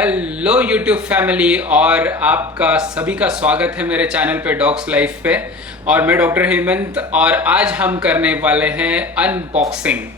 Hello YouTube family और आपका सभी का स्वागत है मेरे चैनल पे डॉग्स लाइफ पे। और मैं डॉक्टर हेमंत और आज हम करने वाले हैं अनबॉक्सिंग।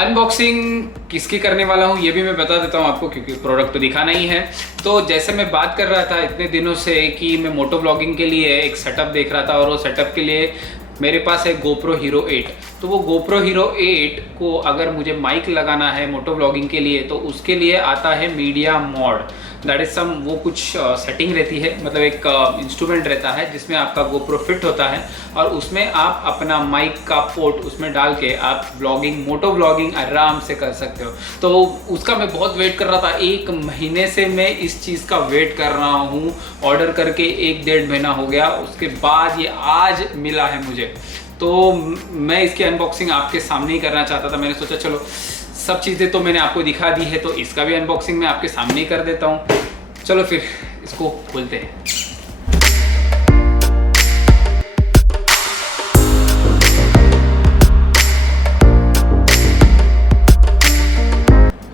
अनबॉक्सिंग किसकी करने वाला हूँ ये भी मैं बता देता हूँ आपको, क्योंकि प्रोडक्ट तो दिखाना ही है। तो जैसे मैं बात कर रहा था इतने दिनों से कि मैं मोटो ब्लॉगिंग के लिए एक सेटअप देख रहा था, और वो सेटअप के लिए मेरे पास है GoPro Hero 8। तो वो GoPro Hero 8 को अगर मुझे माइक लगाना है मोटो ब्लॉगिंग के लिए तो उसके लिए आता है media mode. That is some वो कुछ सेटिंग रहती है, मतलब एक इंस्ट्रूमेंट रहता है जिसमें आपका GoPro फिट होता है और उसमें आप अपना माइक का पोर्ट उसमें डाल के आप ब्लॉगिंग मोटो ब्लॉगिंग आराम से कर सकते हो। तो उसका मैं बहुत वेट कर रहा था, 1 महीने से मैं इस चीज़ का वेट कर रहा हूँ। ऑर्डर करके 1-1.5 महीना हो गया, उसके बाद ये आज मिला है मुझे। तो मैं इसकी अनबॉक्सिंग आपके सामने ही करना चाहता था। मैंने सोचा चलो सब चीज़ें तो मैंने आपको दिखा दी है, तो इसका भी अनबॉक्सिंग मैं आपके सामने ही कर देता हूँ। चलो फिर इसको खोलते हैं।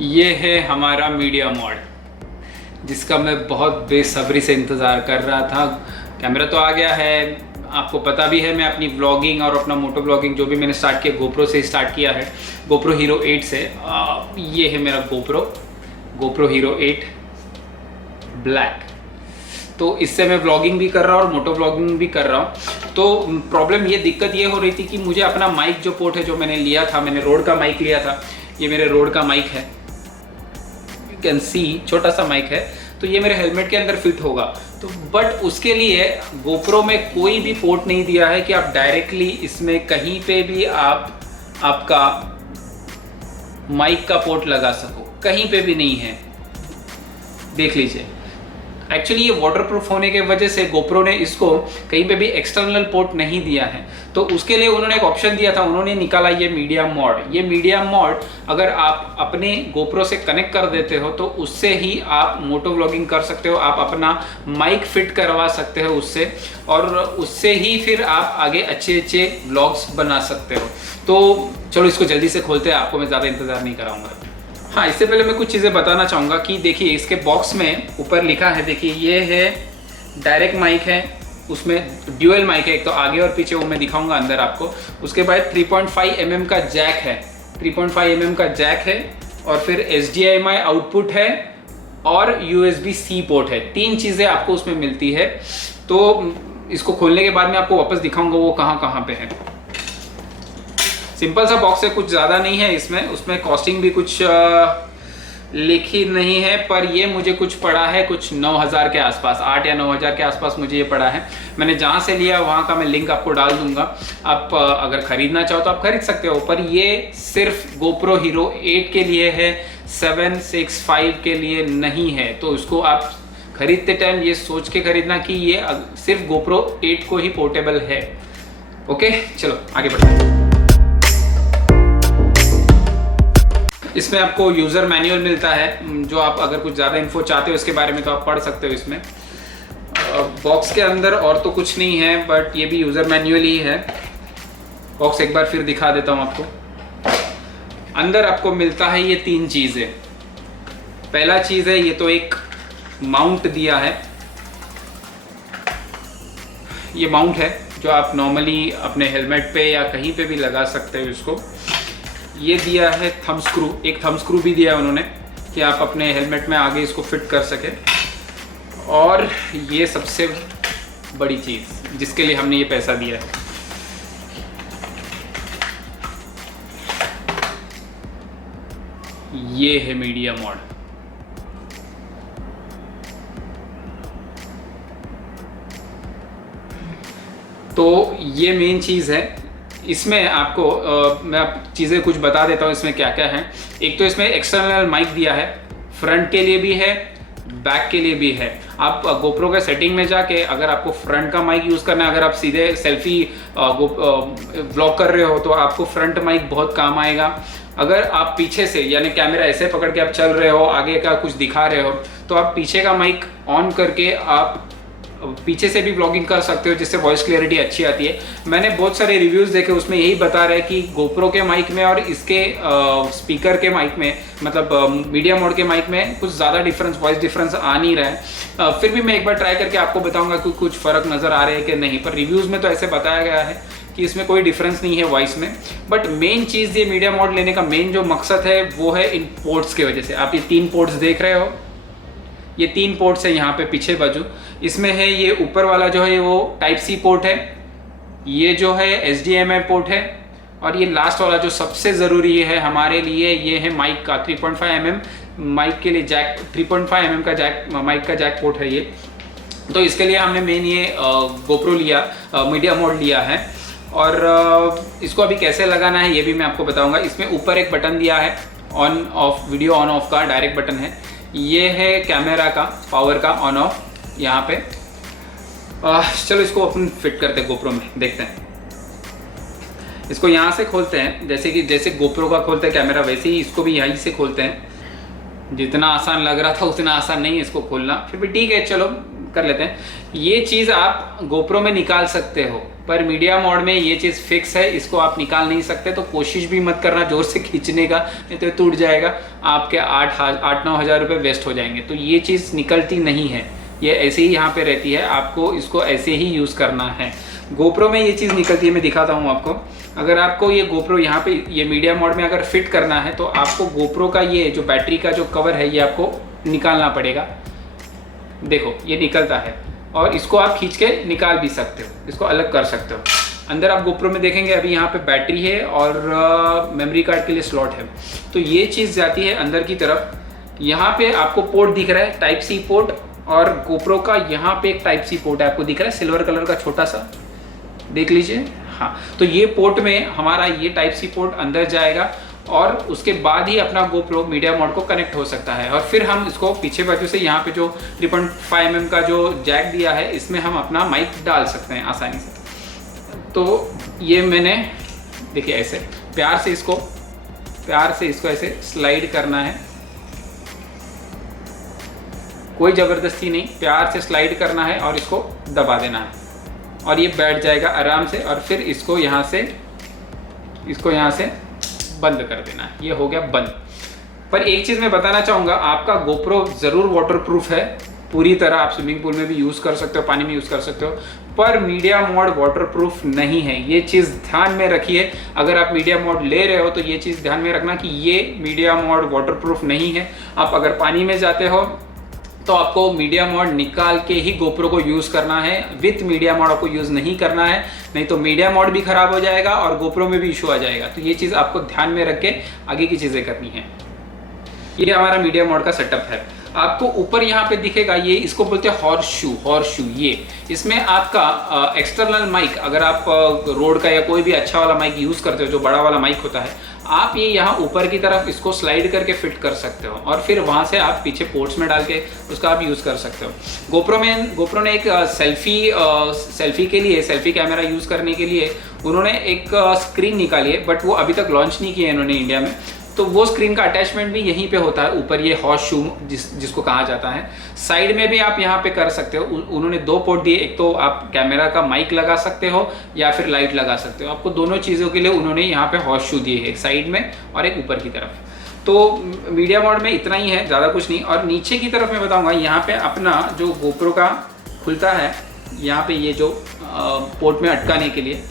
ये है हमारा मीडिया मॉड, जिसका मैं बहुत बेसब्री से इंतज़ार कर रहा था। कैमरा तो आ गया है, आपको पता भी है मैं अपनी व्लॉगिंग और अपना मोटो ब्लॉगिंग जो भी मैंने स्टार्ट किया GoPro से स्टार्ट किया है, GoPro Hero 8 से। ये है मेरा GoPro Hero 8 ब्लैक। तो इससे मैं व्लॉगिंग भी कर रहा हूँ और मोटो ब्लॉगिंग भी कर रहा हूँ। तो प्रॉब्लम ये दिक्कत ये हो रही थी कि मुझे अपना माइक जो पोर्ट है जो मैंने लिया था, मैंने रोड का माइक लिया था। ये मेरे रोड का माइक है, यू कैन सी, छोटा सा माइक है। तो ये मेरे हेलमेट के अंदर फिट होगा। तो बट उसके लिए GoPro में कोई भी पोर्ट नहीं दिया है कि आप डायरेक्टली इसमें कहीं पे भी आप आपका माइक का पोर्ट लगा सको, कहीं पे भी नहीं है। देख लीजिए, एक्चुअली ये वाटरप्रूफ होने के वजह से GoPro ने इसको कहीं पे भी एक्सटर्नल पोर्ट नहीं दिया है। तो उसके लिए उन्होंने एक ऑप्शन दिया था, उन्होंने निकाला ये मीडिया मॉड। ये मीडिया मॉड अगर आप अपने GoPro से कनेक्ट कर देते हो तो उससे ही आप मोटो व्लॉगिंग कर सकते हो, आप अपना माइक फिट करवा सकते हो उससे, और उससे ही फिर आप आगे अच्छे अच्छे व्लॉग्स बना सकते हो। तो चलो इसको जल्दी से खोलते हैं, आपको मैं ज़्यादा इंतज़ार नहीं कराऊंगा। हाँ, इससे पहले मैं कुछ चीज़ें बताना चाहूँगा कि देखिए इसके बॉक्स में ऊपर लिखा है, देखिए ये है डायरेक्ट माइक है, उसमें ड्यूअल माइक है, एक तो आगे और पीछे, वो मैं दिखाऊंगा अंदर आपको। उसके बाद 3.5 mm का जैक है, 3.5 mm का जैक है, और फिर HDMI आउटपुट है और USB-C पोर्ट है। 3 चीज़ें आपको उसमें मिलती है। तो इसको खोलने के बाद मैं आपको वापस दिखाऊंगा वो कहाँ कहाँ पे है। सिंपल सा बॉक्स है, कुछ ज़्यादा नहीं है इसमें। उसमें कॉस्टिंग भी कुछ लिखी नहीं है, पर ये मुझे कुछ पड़ा है कुछ 9,000 के आसपास, 8 या 9,000 के आसपास मुझे ये पड़ा है। मैंने जहाँ से लिया वहाँ का मैं लिंक आपको डाल दूंगा। आप अगर ख़रीदना चाहो तो आप खरीद सकते हो, पर ये सिर्फ GoPro Hero 8 के लिए है, 765 के लिए नहीं है। तो इसको आप खरीदते टाइम ये सोच के खरीदना कि ये सिर्फ GoPro 8 को ही पोर्टेबल है। ओके, चलो आगे बढ़ते हैं। इसमें आपको यूज़र मैनुअल मिलता है, जो आप अगर कुछ ज़्यादा इन्फो चाहते हो इसके बारे में तो आप पढ़ सकते हो इसमें। बॉक्स के अंदर और तो कुछ नहीं है, बट ये भी यूज़र मैनुअल ही है। बॉक्स एक बार फिर दिखा देता हूँ आपको। अंदर आपको मिलता है ये 3 चीज़ें। पहला चीज़ है, ये तो एक माउंट दिया है। ये माउंट है जो आप नॉर्मली अपने हेलमेट पे या कहीं पे भी लगा सकते हो इसको। ये दिया है थंब स्क्रू, एक थंब स्क्रू भी दिया है उन्होंने कि आप अपने हेलमेट में आगे इसको फिट कर सकें। और ये सबसे बड़ी चीज़ जिसके लिए हमने ये पैसा दिया है, ये है मीडिया मॉड। तो ये मेन चीज़ है। इसमें आपको मैं आप चीज़ें कुछ बता देता हूँ इसमें क्या क्या है। एक तो इसमें एक्सटर्नल माइक दिया है, फ्रंट के लिए भी है, बैक के लिए भी है। आप गोप्रो के सेटिंग में जाके अगर आपको फ्रंट का माइक यूज़ करना है, अगर आप सीधे सेल्फी व्लॉग कर रहे हो तो आपको फ्रंट माइक बहुत काम आएगा। अगर आप पीछे से यानी कैमरा ऐसे पकड़ के आप चल रहे हो, आगे का कुछ दिखा रहे हो, तो आप पीछे का माइक ऑन करके आप पीछे से भी ब्लॉगिंग कर सकते हो, जिससे वॉइस क्लियरिटी अच्छी आती है। मैंने बहुत सारे रिव्यूज़ देखे, उसमें यही बता रहे हैं कि गोप्रो के माइक में और इसके स्पीकर के माइक में, मतलब मीडिया मोड के माइक में कुछ ज़्यादा डिफरेंस, वॉइस डिफरेंस आ नहीं रहा है। फिर भी मैं एक बार ट्राई करके आपको बताऊंगा कि कुछ फ़र्क नज़र आ रहे हैं कि नहीं, पर रिव्यूज़ में तो ऐसे बताया गया है कि इसमें कोई डिफरेंस नहीं है वॉइस में। बट मेन चीज़, ये मीडिया मोड लेने का मेन जो मकसद है वो है इन पोर्ट्स की वजह से। आप ये 3 पोर्ट्स देख रहे हो, ये 3 पोर्ट्स है यहाँ पे पीछे बाजू। इसमें है ये ऊपर वाला जो है वो टाइप सी पोर्ट है, ये जो है HDMI पोर्ट है, और ये लास्ट वाला जो सबसे ज़रूरी है हमारे लिए, ये है माइक का 3.5 mm माइक के लिए जैक, 3.5 mm का जैक, माइक का जैक पोर्ट है ये। तो इसके लिए हमने मेन ये गोप्रो लिया, मीडिया मोड लिया है। और इसको अभी कैसे लगाना है ये भी मैं आपको बताऊंगा। इसमें ऊपर एक बटन दिया है on off, video on off का डायरेक्ट बटन है। ये है कैमरा का पावर का ऑन ऑफ यहाँ पे। चलो इसको अपन फिट करते हैं गोप्रो में, देखते हैं। इसको यहाँ से खोलते हैं, जैसे गोप्रो का खोलते हैं कैमरा, वैसे ही इसको भी यहीं से खोलते हैं। जितना आसान लग रहा था उतना आसान नहीं है इसको खोलना, फिर भी ठीक है, चलो कर लेते हैं। ये चीज़ आप गोप्रो में निकाल सकते हो, पर मीडिया मोड में ये चीज़ फिक्स है, इसको आप निकाल नहीं सकते। तो कोशिश भी मत करना ज़ोर से खींचने का, नहीं तो टूट जाएगा, आपके 8-9 हज़ार रुपये वेस्ट हो जाएंगे। तो ये चीज़ निकलती नहीं है, ये ऐसे ही यहाँ पे रहती है, आपको इसको ऐसे ही यूज़ करना है। गोप्रो में ये चीज़ निकलती है, मैं दिखाता हूँ आपको। अगर आपको ये गोप्रो यहाँ पे ये मीडिया मोड में अगर फिट करना है तो आपको गोप्रो का ये जो बैटरी का जो कवर है ये आपको निकालना पड़ेगा। देखो ये निकलता है, और इसको आप खींच के निकाल भी सकते हो, इसको अलग कर सकते हो। अंदर आप गोप्रो में देखेंगे अभी यहाँ पे बैटरी है और मेमोरी कार्ड के लिए स्लॉट है। तो ये चीज़ जाती है अंदर की तरफ। यहाँ पे आपको पोर्ट दिख रहा है, टाइप सी पोर्ट, और गोप्रो का यहाँ पे एक टाइप सी पोर्ट है, आपको दिख रहा है सिल्वर कलर का छोटा सा, देख लीजिए। हाँ, तो ये पोर्ट में हमारा ये टाइप सी पोर्ट अंदर जाएगा, और उसके बाद ही अपना गोप्रो मीडिया मोड को कनेक्ट हो सकता है। और फिर हम इसको पीछे बाजू से यहाँ पे जो 3.5 mm का जो जैक दिया है, इसमें हम अपना माइक डाल सकते हैं आसानी से। तो ये मैंने देखिए ऐसे प्यार से इसको ऐसे स्लाइड करना है, कोई ज़बरदस्ती नहीं, प्यार से स्लाइड करना है और इसको दबा देना है, और ये बैठ जाएगा आराम से। और फिर इसको यहाँ से बंद कर देना है, ये हो गया बंद। पर एक चीज़ मैं बताना चाहूँगा, आपका गोप्रो ज़रूर वाटरप्रूफ है पूरी तरह, आप स्विमिंग पूल में भी यूज़ कर सकते हो, पानी में यूज़ कर सकते हो, पर मीडिया मोड वाटरप्रूफ नहीं है। ये चीज़ ध्यान में रखिए। अगर आप मीडिया मोड ले रहे हो तो ये चीज़ ध्यान में रखना कि ये मीडिया मोड वाटरप्रूफ नहीं है। आप अगर पानी में जाते हो तो आपको मीडिया मोड निकाल के ही गोप्रो को यूज़ करना है, विथ मीडिया मोड आपको यूज़ नहीं करना है, नहीं तो मीडिया मोड भी ख़राब हो जाएगा और गोप्रो में भी इशू आ जाएगा। तो ये चीज़ आपको ध्यान में रख के आगे की चीज़ें करनी है। ये हमारा मीडिया मोड का सेटअप है। आपको ऊपर यहाँ पे दिखेगा, ये इसको बोलते हैं हॉर्स शू। ये इसमें आपका एक्सटर्नल माइक, अगर आप रोड का या कोई भी अच्छा वाला माइक यूज़ करते हो, जो बड़ा वाला माइक होता है, आप ये यहाँ ऊपर की तरफ इसको स्लाइड करके फिट कर सकते हो, और फिर वहाँ से आप पीछे पोर्ट्स में डाल के उसका आप यूज़ कर सकते हो। गोप्रो ने एक सेल्फी के लिए, सेल्फी कैमरा यूज़ करने के लिए उन्होंने एक स्क्रीन निकाली है, बट वो अभी तक लॉन्च नहीं किया है इन्होंने इंडिया में। तो वो स्क्रीन का अटैचमेंट भी यहीं पे होता है, ऊपर ये हॉर्स शू जिसको कहा जाता है। साइड में भी आप यहाँ पे कर सकते हो, उन्होंने 2 पोर्ट दिए, एक तो आप कैमरा का माइक लगा सकते हो या फिर लाइट लगा सकते हो। आपको दोनों चीज़ों के लिए उन्होंने यहाँ पे हॉर्स शू दिए, एक साइड में और एक ऊपर की तरफ। तो मीडिया मोड में इतना ही है, ज़्यादा कुछ नहीं। और नीचे की तरफ मैं बताऊँगा, यहाँ पे अपना जो गोप्रो का खुलता है, यहाँ पे ये जो पोर्ट में अटकाने के लिए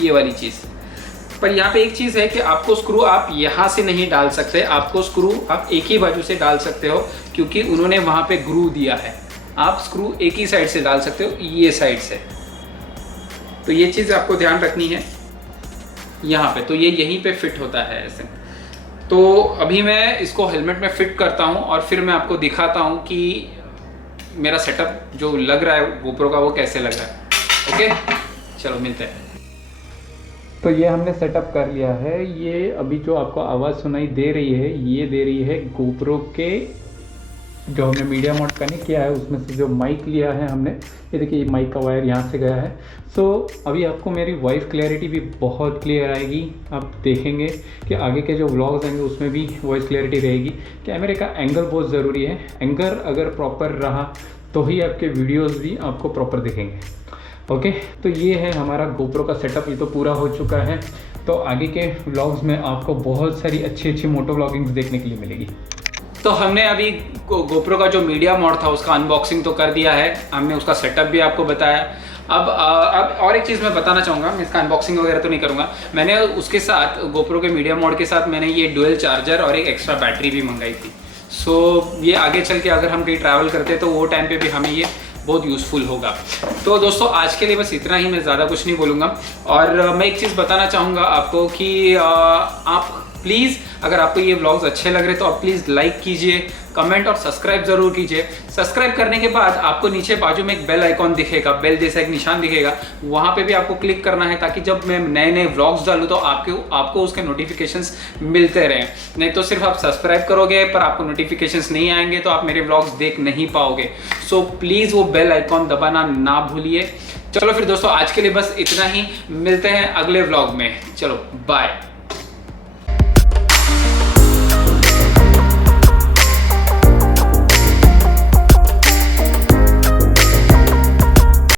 ये वाली चीज़। पर यहाँ पे एक चीज़ है कि आपको स्क्रू आप यहाँ से नहीं डाल सकते, आपको स्क्रू आप एक ही बाजू से डाल सकते हो, क्योंकि उन्होंने वहाँ पे ग्रू दिया है। आप स्क्रू एक ही साइड से डाल सकते हो, ये साइड से। तो ये चीज़ आपको ध्यान रखनी है यहाँ पे। तो ये यहीं पे फिट होता है ऐसे। तो अभी मैं इसको हेलमेट में फिट करता हूँ और फिर मैं आपको दिखाता हूँ कि मेरा सेटअप जो लग रहा है गोप्रो का वो कैसे लग रहा है। ओके, चलो मिलते हैं। तो ये हमने सेटअप कर लिया है। ये अभी जो आपको आवाज़ सुनाई दे रही है, ये दे रही है गोप्रो के जो हमने मीडिया मोड कनेक्ट किया है उसमें से जो माइक लिया है हमने, ये देखिए माइक का वायर यहाँ से गया है। सो अभी आपको मेरी वॉइस क्लैरिटी भी बहुत क्लियर आएगी। आप देखेंगे कि आगे के जो व्लॉग्स आएंगे उसमें भी वॉइस क्लैरिटी रहेगी। कैमरे का एंगल बहुत ज़रूरी है, एंगल अगर प्रॉपर रहा तो ही आपके वीडियोस भी आपको प्रॉपर दिखेंगे। ओके, तो ये है हमारा गोप्रो का सेटअप, ये तो पूरा हो चुका है। तो आगे के व्लॉग्स में आपको बहुत सारी अच्छी अच्छी मोटो व्लॉगिंग्स देखने के लिए मिलेगी। तो हमने अभी गोप्रो का जो मीडिया मोड था उसका अनबॉक्सिंग तो कर दिया है, हमने उसका सेटअप भी आपको बताया। अब और एक चीज़ मैं बताना चाहूँगा, मैं इसका अनबॉक्सिंग वगैरह तो नहीं करूँगा। मैंने उसके साथ गोप्रो के मीडिया मोड के साथ मैंने ये डुअल चार्जर और एक एक्स्ट्रा बैटरी भी मंगाई थी। सो ये आगे चल के अगर हम कहीं ट्रैवल करते हैं तो वो टाइम पे भी हमें ये बहुत यूज़फुल होगा। तो दोस्तों आज के लिए बस इतना ही, मैं ज़्यादा कुछ नहीं बोलूँगा। और मैं एक चीज़ बताना चाहूँगा आपको कि आप प्लीज़, अगर आपको ये व्लॉग्स अच्छे लग रहे तो आप प्लीज़ लाइक कीजिए, कमेंट और सब्सक्राइब ज़रूर कीजिए। सब्सक्राइब करने के बाद आपको नीचे बाजू में एक बेल आइकॉन दिखेगा, बेल जैसा एक निशान दिखेगा, वहाँ पे भी आपको क्लिक करना है ताकि जब मैं नए नए व्लॉग्स डालूँ तो आपको उसके नोटिफिकेशंस मिलते रहें। नहीं तो सिर्फ आप सब्सक्राइब करोगे पर आपको नोटिफिकेशंस नहीं आएंगे तो आप मेरे व्लॉग्स देख नहीं पाओगे। सो प्लीज़ वो बेल आइकॉन दबाना ना भूलिए। चलो फिर दोस्तों आज के लिए बस इतना ही, मिलते हैं अगले व्लॉग में। चलो बाय।